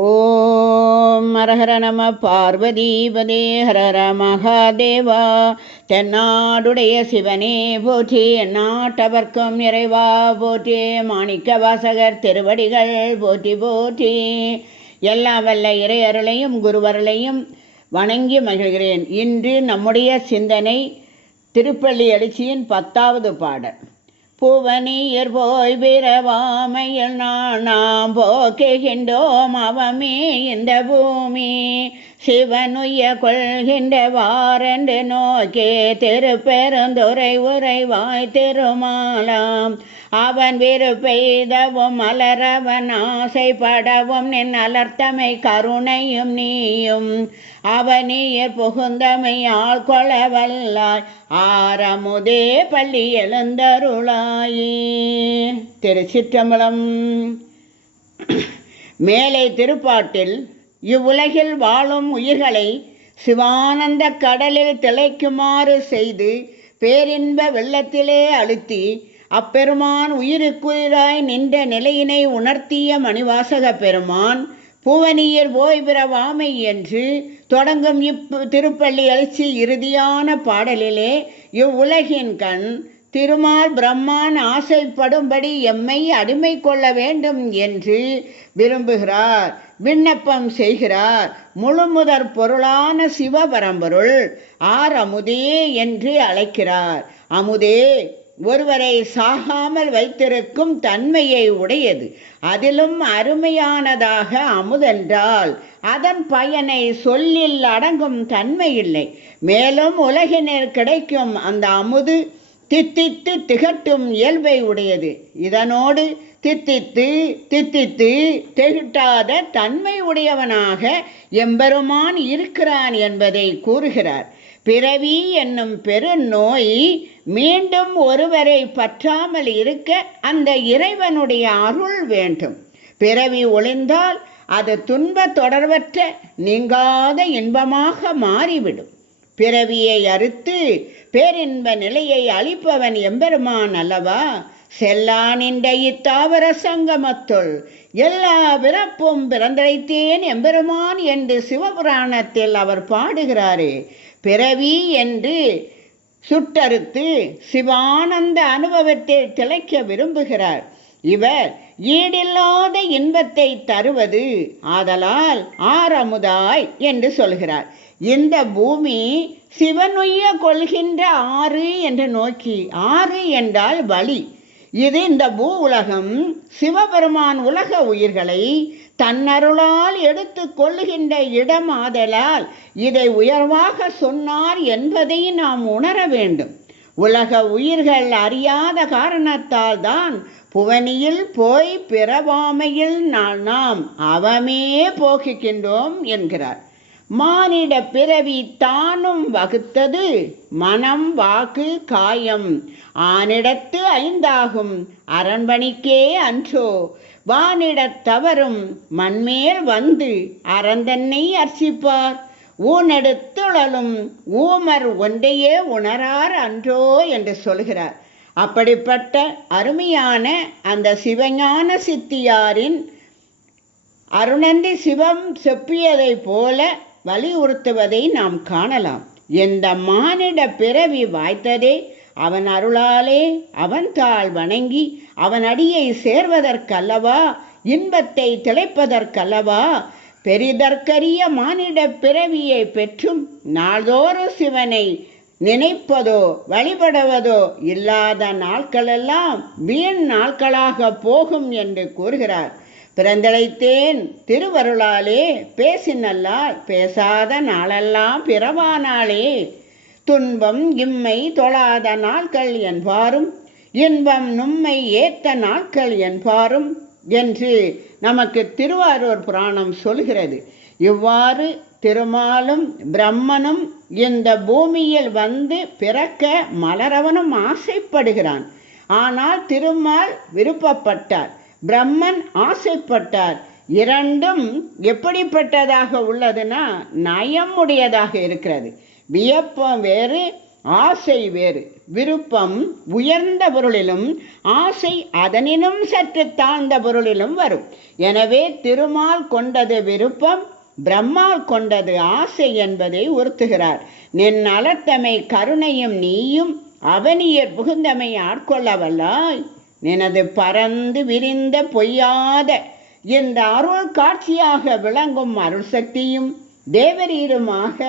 ஓம் ஹரஹர நம பார்வதீபதே ஹரஹர மகாதேவா. தென்னாடுடைய சிவனே போற்றி நாட்டவர்க்கும் இறைவா போற்றி மாணிக்க வாசகர் திருவடிகள் போற்றி போற்றி. எல்லா வல்ல இறையருளையும் குருவருளையும் வணங்கி மகிழ்கிறேன். இன்று நம்முடைய சிந்தனை திருப்பள்ளி எழுச்சியின் பத்தாவது பாடல். புவனியர் போய் பிறவாமையில் நாம் போக்குகின்றோம் அவமே இந்த பூமி. சிவனுய கொள்கின்ற வாரண்டு நோக்கே திருப்பெருந்துரை உரைவாய் திருமாலாம். அவன் விருப்பெய்தவும் மலரவன் ஆசைப்படவும் நின் அலர்த்தமை கருணையும் நீயும். அவனியர் புகுந்தமை ஆள் கொளவல்லாய் ஆரமுதே பள்ளி எழுந்தருளாயே. திருச்சிற்றம்பலம். மேலே திருப்பாட்டில் இவ்வுலகில் வாழும் உயிர்களை சிவானந்த கடலில் திளைக்குமாறு செய்து பேரின்ப வெள்ளத்திலே அழுத்தி அப்பெருமான் உயிருக்குயிராய் நின்ற நிலையினை உணர்த்திய மணிவாசக பெருமான் பூவனியர் ஓய்விரவாமை என்று தொடங்கும் இப் திருப்பள்ளி எழுச்சி இறுதியான பாடலிலே இவ்வுலகின் கண் திருமால் பிரம்மான் ஆசைப்படும்படி எம்மை அடிமை கொள்ள வேண்டும் என்று விரும்புகிறார். விண்ணப்பம் செய்கிறார். முழுமுதற் பொருளான சிவபரம்பொருள் ஆர் அமுதே என்று அழைக்கிறார். அமுதே ஒருவரை சாகாமல் வைத்திருக்கும் தன்மையை உடையது. அதிலும் அருமையானதாக அமுதென்றால் அதன் பயனை சொல்லில் அடங்கும் தன்மை இல்லை. மேலும் உலகினர் கிடைக்கும் அந்த அமுது தித்தித்து திகட்டும் இயல்பை உடையது. இதனோடு தித்தித்து தித்தித்து திகட்டாத தன்மை உடையவனாக எம்பெருமான் இருக்கிறான் என்பதை கூறுகிறார். பிறவி என்னும் பெருநோய் மீண்டும் ஒருவரை பற்றாமல் இருக்க அந்த இறைவனுடைய அருள் வேண்டும். பிறவி ஒளிந்தால் அது துன்ப தொடர்பற்ற நீங்காத இன்பமாக மாறிவிடும். பிறவியை அறுத்து பேரின்ப நிலையை அளிப்பவன் எம்பெருமான் அல்லவா? செல்லானின்ற இத்தாவர சங்கமத்துள் எல்லா பிறப்பும் பிறந்தழைத்தேன் எம்பெருமான் என்று சிவபுராணத்தில் அவர் பாடுகிறாரே. பிறவி என்று சுட்டறுத்து சிவானந்த அனுபவத்தை திளைக்க விரும்புகிறார். இவர் ஈடில்லாத இன்பத்தை தருவது ஆதலால் ஆறமுதாய் என்று சொல்கிறார். இந்த பூமி சிவனுய்ய கொள்கின்ற ஆறு என்று நோக்கி ஆறு என்றால் வழி. இது இந்த பூ உலகம் சிவபெருமான் உலக உயிர்களை தன்னருளால் எடுத்து கொள்ளுகின்ற இடம் ஆதலால் இதை உயர்வாக சொன்னார் என்பதை நாம் உணர வேண்டும். உலக உயிர்கள் அறியாத காரணத்தால் தான் புவனியில் போய் பிறவாமையில் நாம் அவமே போகிக்கின்றோம் என்கிறார். மானிட பிறவி தானும் வகுத்தது மனம் வாக்கு காயம். ஆனிடத்து ஐந்தாகும் அரண்மணிக்கே அன்றோ. வானிடத் தவறும் மண்மேல் வந்து அறந்தன்னை அர்ச்சிப்பார். ஊனெடுத்துழலும் ஊமர் ஒன்றையே உணரார் அன்றோ என்று சொல்கிறார். அப்படிப்பட்ட அருமையான அந்த சிவஞான சித்தியாரின் அருணந்தி சிவம் செப்பியதைப் போல வலியுறுத்துவதை நாம் காணலாம். எந்த மானிட பிறவி வாய்த்ததே அவன் அருளாலே அவன் தாள் வணங்கி அவன் அடியை சேர்வதற்கல்லவா இன்பத்தை திளைப்பதற்கல்லவா பெரிதற்கரிய மானிட பிறவியை பெற்றும் நாள்தோறும் சிவனை நினைப்பதோ வழிபடுவதோ இல்லாத நாட்களெல்லாம் வீண் நாட்களாக போகும் என்று கூறுகிறார். பிறந்தழைத்தேன் திருவருளாலே பேசினல்லால் பேசாத நாளெல்லாம் பிறவானாளே துன்பம் இம்மை தொழாத நாட்கள் என்பாரும் இன்பம் நும்மை ஏத்த நாட்கள் என்பாரும் என்று நமக்கு திருவாரூர் புராணம் சொல்கிறது. இவ்வாறு திருமாலும் பிரம்மனும் இந்த பூமியில் வந்து பிறக்க மலரவனும் ஆசைப்படுகிறான். ஆனால் திருமால் விருப்பப்பட்டார். பிரம்மன் ஆசைப்பட்டார். இரண்டும் எப்படிப்பட்டதாக உள்ளதுன்னா நயமுடையதாக இருக்கிறது. வியப்பம் வேறு ஆசை வேறு. விருப்பம் உயர்ந்த பொருளிலும் ஆசை அதனினும் சற்று தாழ்ந்த பொருளிலும் வரும். எனவே திருமால் கொண்டது விருப்பம் பிரம்மா கொண்டது ஆசை என்பதை உறுத்துகிறார். நின் அலத்தமை கருணையும் நீயும் அவனியர் புகுந்தமை ஆட்கொள்ளவல்லாய். எனது நினது விரிந்த பொய்யாத இந்த அருள் காட்சியாக விளங்கும் அருள் சக்தியும் தேவரீருமாக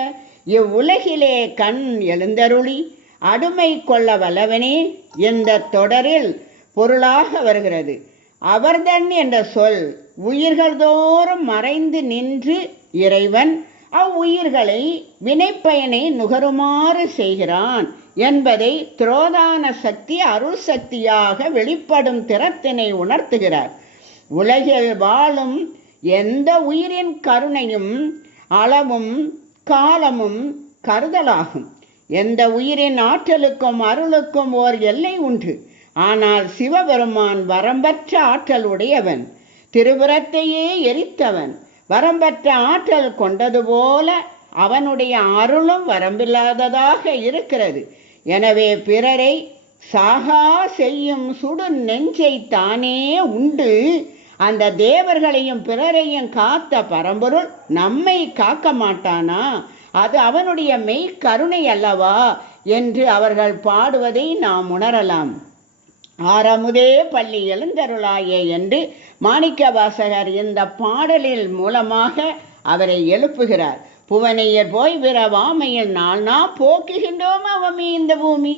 இவ்வுலகிலே கண் எழுந்தருளி அடுமை கொள்ள வல்லவனே இந்த தொடரில் பொருளாக வருகிறது. அவர்தன் என்ற சொல் உயிர்கள் தோறும் மறைந்து நின்று இறைவன் அவ்வுயிர்களை வினைப்பயனை நுகருமாறு செய்கிறான் என்பதை துரோதான சக்தி அருள் சக்தியாக வெளிப்படும் திறத்தினை உணர்த்துகிறார். உலகில் வாழும் எந்த உயிரின் கருணையும் அளவும் காலமும் கருதலாகும். எந்த உயிரின் ஆற்றலுக்கும் அருளுக்கும் ஓர் எல்லை உண்டு. ஆனால் சிவபெருமான் வரம்பற்ற ஆற்றல் உடையவன் திருபுரத்தையே எரித்தவன். வரம்பற்ற ஆற்றல் கொண்டது போல அவனுடைய அருளும் வரம்பில்லாததாக இருக்கிறது. எனவே பிறரை சாகா செய்யும் சுடு நெஞ்சை தானே உண்டு. அந்த தேவர்களையும் பிறரையும் காத்த பரம்பொருள் நம்மை காக்க மாட்டானா? அது அவனுடைய மெய் கருணை அல்லவா? என்று அவர்கள் பாடுவதை நாம் உணரலாம். ஆரமுதே பள்ளி எழுந்தருளாயே என்று மாணிக்க வாசகர் இந்த பாடலில் மூலமாக அவரை எழுப்புகிறார். புவனையர் போய் விரவாமையில் நாள் நாம் போக்குகின்றோம் அவமே இந்த பூமி.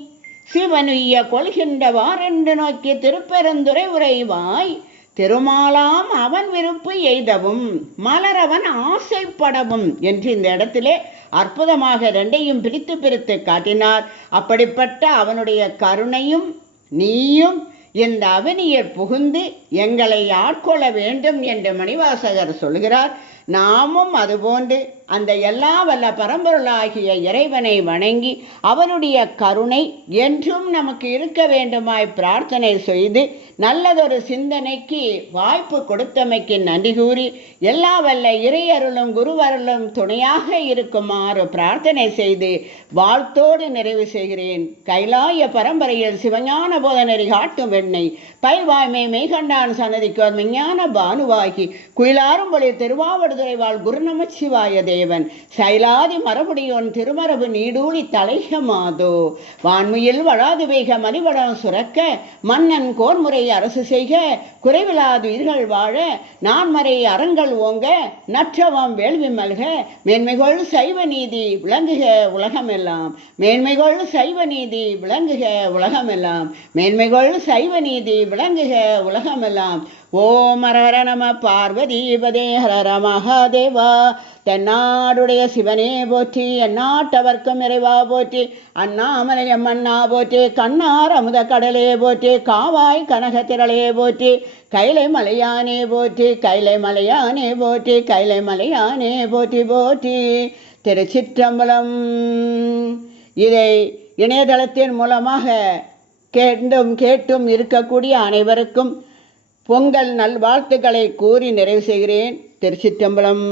சிவனுய்ய கொள்கின்றவாரென்று நோக்கி திருப்பெருந்துரை உரைவாய் திருமாலாம் அவன் விருப்பு எய்தவும் மலரவன் ஆசைப்படவும் என்று இந்த இடத்திலே அற்புதமாக ரெண்டையும் பிரித்து பிரித்து காட்டினார். அப்படிப்பட்ட அவனுடைய கருணையும் நீயும் இந்த அவனியர் புகுந்து எங்களை ஆட்கொள்ள வேண்டும் என்று மணிவாசகர் சொல்கிறார். நாமும் அதுபோன்று அந்த எல்லா வல்ல பரம்பொருளாகிய இறைவனை வணங்கி அவனுடைய கருணை என்றும் நமக்கு இருக்க வேண்டுமாய் பிரார்த்தனை செய்து நல்லதொரு சிந்தனைக்கு வாய்ப்பு கொடுத்தமைக்கு நன்றி கூறி எல்லா வல்ல இறையருளும் குருவருளும் துணையாக இருக்குமாறு பிரார்த்தனை செய்து வாழ்த்தோடு நிறைவு செய்கிறேன். கைலாய பரம்பரையில் சிவஞான போதனரி காட்டும் வெண்ணை பைவாய்மை மெய்கண்டான் சன்னதிக்கு விஞ்ஞான பானுவாகி குயிலாரும் திருவாவடு திருவாவடுதுறை குருநமச்சிவாய தேவன். சைலாதி மரபுடியோன் திருமரபு நீடூழி தலைக மாதோ வான்முயில் வளாது வேக மணிவடம் சுரக்க மன்னன் கோர்முறை அரசு செய்க குறைவிலாது உயிர்கள் வாழ நான்மறை அறங்கள் ஓங்க நற்றவம் வேள்வி மல்க மேன்மைகொள் சைவ நீதி விளங்குக உலகமெல்லாம். மேன்மைகொள் சைவ நீதி விளங்குக உலகமெல்லாம். மேன்மைகொள் சைவ நீதி விளங்குக உலகமெல்லாம். ஓம் ஹரஹர நம ஹர ஹரஹர மகாதேவா தென்னாடுடைய சிவனே போற்றி எந்நாட்டவர்க்கும் இறைவா போற்றி அண்ணாமலையம் அண்ணா போற்றி கண்ணார் அமுத கடலே போற்றி காவாய் கனக திரளே போற்றி கைலை மலையானே போற்றி கைலை மலையானே போற்றி கைலை மலையானே போற்றி போற்றி. திருச்சிற்றம்பலம். இதை இணையதளத்தின் மூலமாக கேட்டும் கேட்டும் இருக்கக்கூடிய அனைவருக்கும் பொங்கல் நல்வாழ்த்துக்களை கூறி நிறைவு செய்கிறேன். திருச்சிற்றம்பலம்